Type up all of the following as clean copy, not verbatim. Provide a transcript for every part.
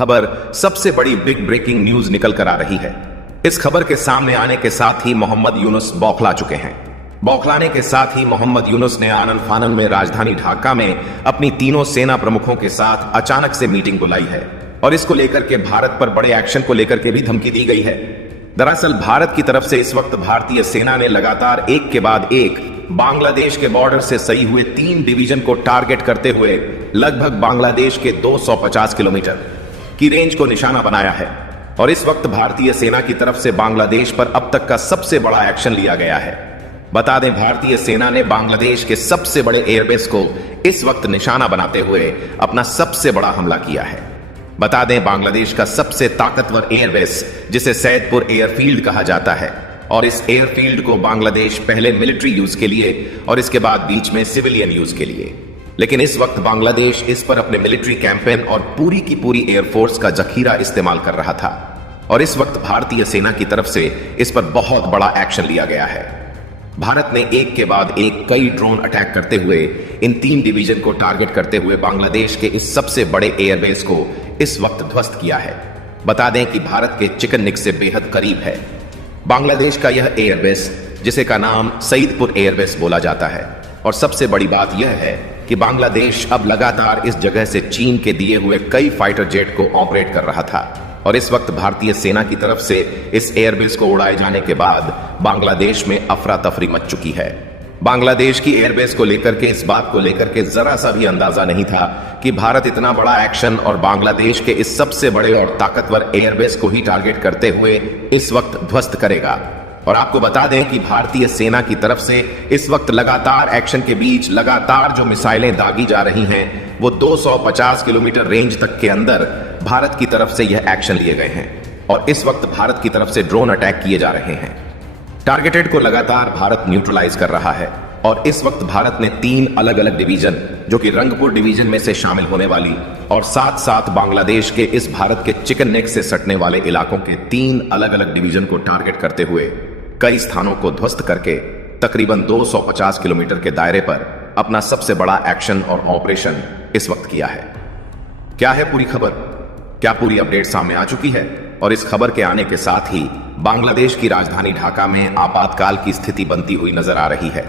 खबर सबसे बड़ी बिग ब्रेकिंग न्यूज निकल कर आ रही है। इस खबर के सामने आने के साथ ही मोहम्मद यूनुस बौखला चुके हैं। बौखलाने के साथ ही मोहम्मद यूनुस ने आनन फानन में राजधानी ढाका में अपनी तीनों सेना प्रमुखों के साथ अचानक से मीटिंग बुलाई है और इसको लेकर के भारत पर बड़े एक्शन को लेकर के भी धमकी दी गई है। दरअसल भारत की तरफ से इस वक्त भारतीय सेना ने लगातार एक के बाद एक बांग्लादेश के बॉर्डर से सही हुए 3 डिवीजन को टारगेट करते हुए लगभग बांग्लादेश के 250 किलोमीटर की रेंज को निशाना बनाया है। और इस वक्त भारतीय सेना की तरफ से बांग्लादेश पर अब तक का सबसे बड़ा एक्शन लिया गया है। बता दें, भारतीय सेना ने बांग्लादेश के सबसे बड़े एयरबेस को इस वक्त निशाना बनाते हुए अपना सबसे बड़ा हमला किया है। बता दें, बांग्लादेश का सबसे ताकतवर एयरबेस जिसे सैदपुर एयरफील्ड कहा जाता है, और इस एयरफील्ड को बांग्लादेश पहले मिलिट्री यूज के लिए और इसके बाद बीच में सिविलियन यूज के लिए, लेकिन इस वक्त बांग्लादेश इस पर अपने मिलिट्री कैंपेन और पूरी की पूरी एयरफोर्स का जखीरा इस्तेमाल कर रहा था। और इस वक्त भारतीय सेना की तरफ से इस पर बहुत बड़ा एक्शन लिया गया है। भारत ने एक के बाद एक कई ड्रोन अटैक करते हुए इन 3 डिवीजन को टारगेट करते हुए बांग्लादेश के इस सबसे बड़े एयरबेस को इस वक्त ध्वस्त किया है। बता दें कि भारत के चिकन नेक से बेहद करीब है बांग्लादेश का यह एयरबेस, जिसे का नाम सईदपुर एयरबेस बोला जाता है। और सबसे बड़ी बात यह है कि बांग्लादेश अब लगातार इस जगह से चीन के दिए हुए कई फाइटर जेट को ऑपरेट कर रहा था। और इस वक्त भारतीय सेना की तरफ से इस एयरबेस को उड़ाए जाने के बाद बांग्लादेश में अफरा तफरी मच चुकी है। बांग्लादेश की एयरबेस को लेकर के इस बात को लेकर के जरा सा भी अंदाजा नहीं था कि भारत इतना बड़ा एक्शन और बांग्लादेश के इस सबसे बड़े और ताकतवर एयरबेस को ही टारगेट करते हुए इस वक्त ध्वस्त करेगा। और आपको बता दें कि भारतीय सेना की तरफ से इस वक्त लगातार एक्शन के बीच लगातार जो मिसाइलें दागी जा रही हैं, वो 250 किलोमीटर रेंज तक के अंदर भारत की तरफ से यह एक्शन लिए गए हैं। और इस वक्त भारत की तरफ से ड्रोन अटैक किए जा रहे हैं। टारगेटेड को लगातार भारत न्यूट्रलाइज कर रहा है। और इस वक्त भारत ने 3 अलग अलग डिवीजन, जो कि रंगपुर डिवीजन में से शामिल होने वाली और साथ साथ बांग्लादेश के इस भारत के चिकन नेक से सटने वाले इलाकों के 3 अलग अलग डिवीजन को टारगेट करते हुए कई स्थानों को ध्वस्त करके तकरीबन 250 किलोमीटर के दायरे पर अपना सबसे बड़ा एक्शन और ऑपरेशन इस वक्त किया है। क्या है पूरी खबर? क्या पूरी अपडेट सामने आ चुकी है? और इस खबर के आने के साथ ही बांग्लादेश की राजधानी ढाका में आपातकाल की स्थिति बनती हुई नजर आ रही है।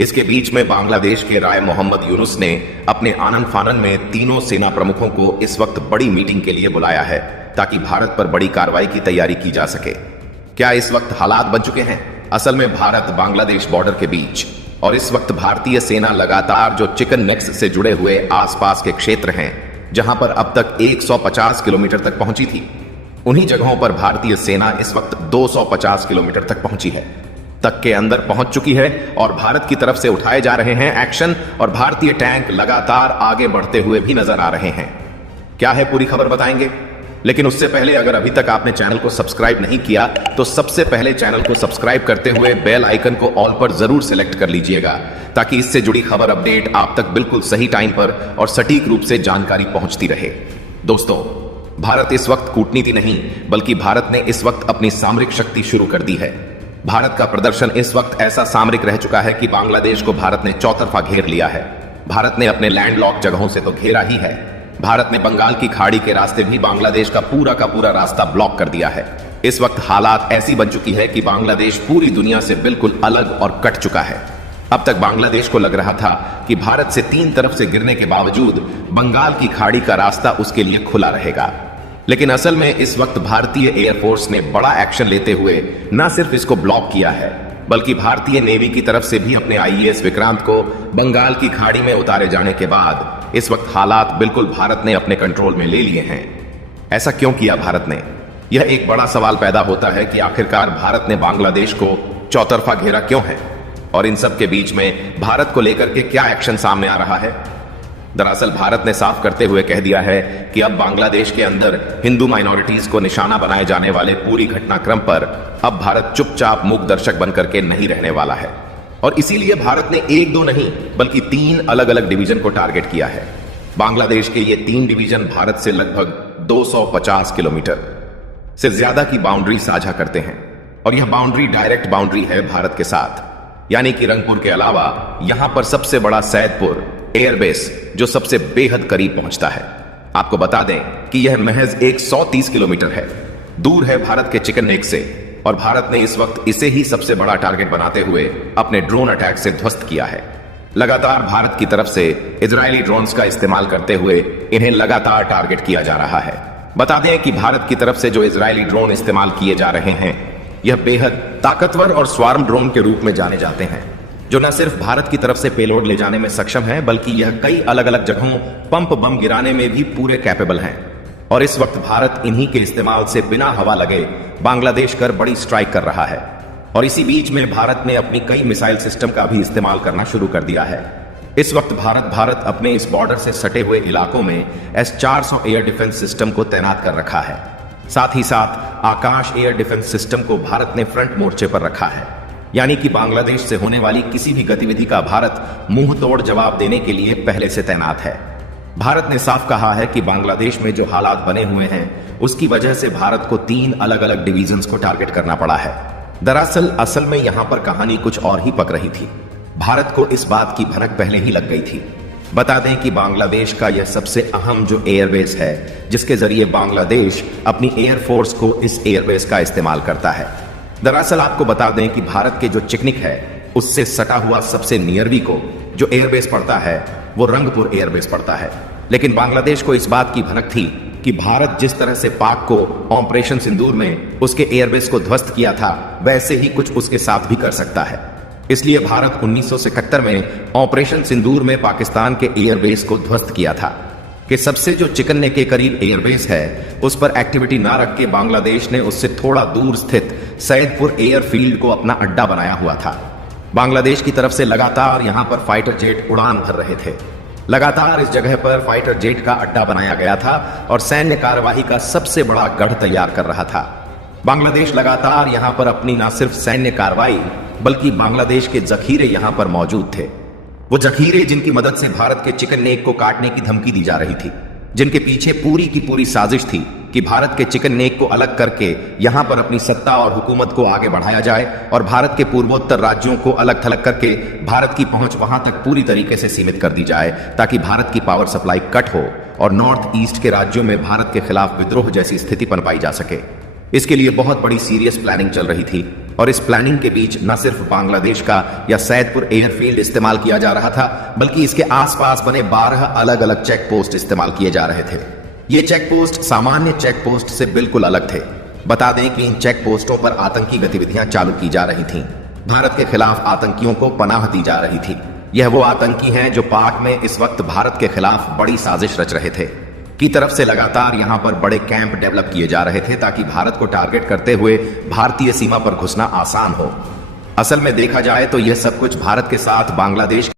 इसके बीच में बांग्लादेश के राय मोहम्मद यूनुस ने अपने आनन फानन में तीनों सेना प्रमुखों को इस वक्त बड़ी मीटिंग के लिए बुलाया है, ताकि भारत पर बड़ी कार्रवाई की तैयारी की जा सके। क्या इस वक्त हालात बन चुके हैं असल में भारत बांग्लादेश बॉर्डर के बीच? और इस वक्त भारतीय सेना लगातार जो चिकन नेक्स से जुड़े हुए आसपास के क्षेत्र हैं, जहां पर अब तक 150 किलोमीटर तक पहुंची थी, उन्हीं जगहों पर भारतीय सेना इस वक्त 250 किलोमीटर तक पहुंची है, तक के अंदर पहुंच चुकी है। और भारत की तरफ से उठाए जा रहे हैं एक्शन और भारतीय टैंक लगातार आगे बढ़ते हुए भी नजर आ रहे हैं। क्या है पूरी खबर बताएंगे, लेकिन उससे पहले अगर अभी तक आपने चैनल को सब्सक्राइब नहीं किया तो सबसे पहले चैनल को सब्सक्राइब करते हुए बेल आइकन को ऑल पर जरूर सिलेक्ट कर लीजिएगा, ताकि इससे जुड़ी खबर अपडेट आप तक बिल्कुल सही टाइम पर और सटीक रूप से जानकारी पहुंचती रहे। दोस्तों, भारत इस वक्त कूटनीति नहीं, बल्कि भारत ने इस वक्त अपनी सामरिक शक्ति शुरू कर दी है। भारत का प्रदर्शन इस वक्त ऐसा सामरिक रह चुका है कि बांग्लादेश को भारत ने चौतरफा घेर लिया है। भारत ने अपने लैंडलॉक जगहों से तो घेरा ही है, भारत ने बंगाल की खाड़ी के रास्ते भी बांग्लादेश का पूरा रास्ता ब्लॉक कर दिया है। इस वक्त हालात ऐसी बन चुकी है कि बांग्लादेश पूरी दुनिया से बिल्कुल अलग और कट चुका है। अब तक बांग्लादेश को लग रहा था कि भारत से 3 तरफ से गिरने के बावजूद बंगाल की खाड़ी का रास्ता उसके लिए खुला रहेगा, लेकिन असल में इस वक्त भारतीय एयरफोर्स ने बड़ा एक्शन लेते हुए न सिर्फ इसको ब्लॉक किया है, बल्कि भारतीय नेवी की तरफ से भी अपने आईएएस विक्रांत को बंगाल की खाड़ी में उतारे जाने के बाद इस वक्त हालात बिल्कुल भारत ने अपने कंट्रोल में ले लिए हैं। ऐसा क्यों किया भारत ने? यह एक बड़ा सवाल पैदा होता है कि आखिरकार भारत ने बांग्लादेश को चौतरफा घेरा क्यों है, और इन सब के बीच में भारत को लेकर के क्या एक्शन सामने आ रहा है। दरअसल भारत ने साफ करते हुए कह दिया है कि अब बांग्लादेश के अंदर हिंदू माइनॉरिटीज को निशाना बनाए जाने वाले पूरी घटनाक्रम पर अब भारत चुपचाप मूक दर्शक बनकर के नहीं रहने वाला है। और इसीलिए भारत ने 1-2 नहीं बल्कि 3 अलग अलग डिवीजन को टारगेट किया है। बांग्लादेश के ये 3 डिवीजन भारत से लगभग 250 किलोमीटर से ज्यादा की बाउंड्री साझा करते हैं, और यह बाउंड्री डायरेक्ट बाउंड्री है भारत के साथ। यानी कि रंगपुर के अलावा यहां पर सबसे बड़ा सैदपुर एयरबेस जो सबसे बेहद करीब पहुंचता है। आपको बता दें कि यह महज 130 किलोमीटर है, दूर है भारत के चिकन नेक से, और भारत ने इस वक्त इसे ही सबसे बड़ा टारगेट बनाते हुए अपने ड्रोन अटैक से ध्वस्त किया है। लगातार भारत की तरफ से इजरायली ड्रोन्स का इस्तेमाल करते हुए इन्हें लगातार टारगेट किया जा रहा है। बता दें कि भारत की तरफ से जो इजरायली ड्रोन इस्तेमाल किए जा रहे हैं, यह बेहद ताकतवर और स्वार्म ड्रोन के रूप में जाने जाते हैं, जो न सिर्फ भारत की तरफ से पेलोड ले जाने में सक्षम है, बल्कि यह कई अलग अलग जगहों पंप बम गिराने में भी पूरे कैपेबल हैं। और इस वक्त भारत इन्हीं के इस्तेमाल से बिना हवा लगे बांग्लादेश कर बड़ी स्ट्राइक कर रहा है। और इसी बीच में भारत ने अपनी कई मिसाइल सिस्टम का भी इस्तेमाल करना शुरू कर दिया है। इस वक्त भारत अपने इस बॉर्डर से सटे हुए इलाकों में S-400 एयर डिफेंस सिस्टम को तैनात कर रखा है। साथ ही साथ आकाश एयर डिफेंस सिस्टम को भारत ने फ्रंट मोर्चे पर रखा है, यानी कि बांग्लादेश से होने वाली किसी भी गतिविधि का भारत मुंह तोड़ जवाब देने के लिए पहले से तैनात है। भारत ने साफ कहा है कि बांग्लादेश में जो हालात बने हुए हैं, उसकी वजह से भारत को 3 अलग अलग डिवीजन्स को टारगेट करना पड़ा है। दरअसल असल में यहां पर कहानी कुछ और ही पक रही थी। भारत को इस बात की भनक पहले ही लग गई थी। बता दें कि बांग्लादेश का यह सबसे अहम जो एयरबेस है, जिसके जरिए बांग्लादेश अपनी एयरफोर्स को इस एयरबेस का इस्तेमाल करता है। दरअसल आपको बता दें कि भारत के जो चिकनिक है, उससे सटा हुआ सबसे नियरवी को जो एयरबेस पड़ता है, वो रंगपुर एयरबेस पड़ता है। लेकिन बांग्लादेश को इस बात की भनक थी कि भारत जिस तरह से पाक को ऑपरेशन सिंदूर में उसके एयरबेस को ध्वस्त किया था, वैसे ही कुछ उसके साथ भी कर सकता है। इसलिए भारत 1971 में ऑपरेशन सिंदूर में पाकिस्तान के एयरबेस को ध्वस्त किया था कि सबसे जो चिकन नेक के करीब एयरबेस है, उस पर एक्टिविटी ना रख के बांग्लादेश ने उससे थोड़ा दूर स्थित सैदपुर एयरफील्ड को अपना अड्डा बनाया हुआ था। बांग्लादेश की तरफ से लगातार यहां पर फाइटर जेट उड़ान भर रहे थे। लगातार इस जगह पर फाइटर जेट का अड्डा बनाया गया था और सैन्य कार्यवाही का सबसे बड़ा गढ़ तैयार कर रहा था। बांग्लादेश लगातार यहां पर अपनी न सिर्फ सैन्य कार्रवाई, बल्कि बांग्लादेश के जखीरे यहां पर मौजूद थे। वो जखीरे जिनकी मदद से भारत के चिकन नेक को काटने की धमकी दी जा रही थी, जिनके पीछे पूरी की पूरी साजिश थी कि भारत के चिकन नेक को अलग करके यहां पर अपनी सत्ता और हुकूमत को आगे बढ़ाया जाए और भारत के पूर्वोत्तर राज्यों को अलग थलग करके भारत की पहुंच वहां तक पूरी तरीके से सीमित कर दी जाए, ताकि भारत की पावर सप्लाई कट हो और नॉर्थ ईस्ट के राज्यों में भारत के खिलाफ विद्रोह जैसी स्थिति पनपाई जा सके। इसके लिए बहुत बड़ी सीरियस प्लानिंग चल रही थी और इस प्लानिंग के बीच न सिर्फ बांग्लादेश का या सैदपुर एयरफील्ड इस्तेमाल किया जा रहा था, बल्कि इसके आसपास बने 12 अलग अलग चेक पोस्ट इस्तेमाल किए जा रहे थे। ये चेक पोस्ट सामान्य चेक पोस्ट से बिल्कुल अलग थे। बता दें कि इन चेक पोस्टों पर आतंकी गतिविधियां चालू की जा रही थीं। भारत के खिलाफ आतंकियों को पनाह दी जा रही थी। यह वो आतंकी हैं जो पाक में इस वक्त भारत के खिलाफ बड़ी साजिश रच रहे थे। की तरफ से लगातार यहां पर बड़े कैंप डेवलप किए जा रहे थे, ताकि भारत को टारगेट करते हुए भारतीय सीमा पर घुसना आसान हो। असल में देखा जाए तो यह सब कुछ भारत के साथ बांग्लादेश